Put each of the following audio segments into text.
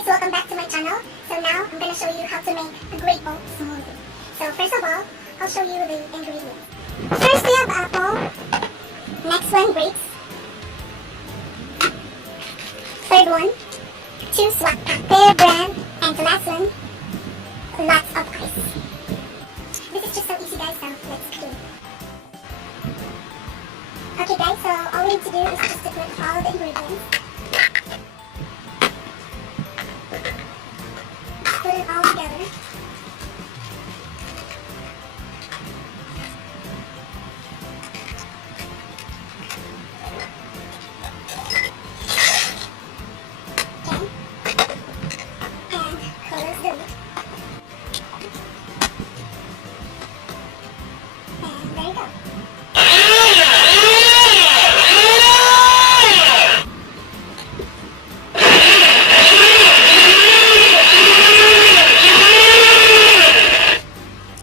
guys, welcome back to my channel. So now I'm gonna show you how to make a Grapple Smoothie. So first of all, I'll show you the ingredients. First we have apple. Next one, grapes. Third one, 2 swat pear brand. And the last one, lots of ice. This is just so easy guys, so let's begin. Okay guys, so all we need to do is just to put all the ingredients. Put it all together.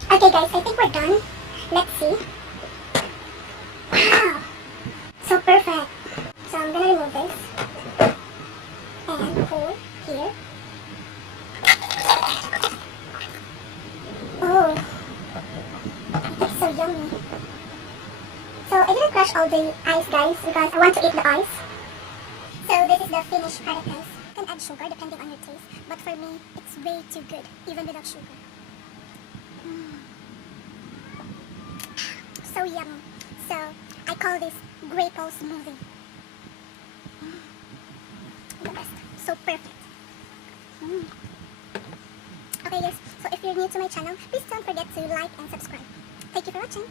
Okay guys, I think we're done. Let's see. Wow! So perfect. So I'm gonna remove this. And pour here. Oh! It's so yummy. So I didn't crush all the ice guys because I want to eat the ice. So this is the finished product guys. You can add sugar depending on your taste. But for me, it's way too good, even without sugar. So yummy. So I call this Grapple Smoothie. The best. So perfect. Okay guys, so if you're new to my channel, please don't forget to like and subscribe. Thank you for watching.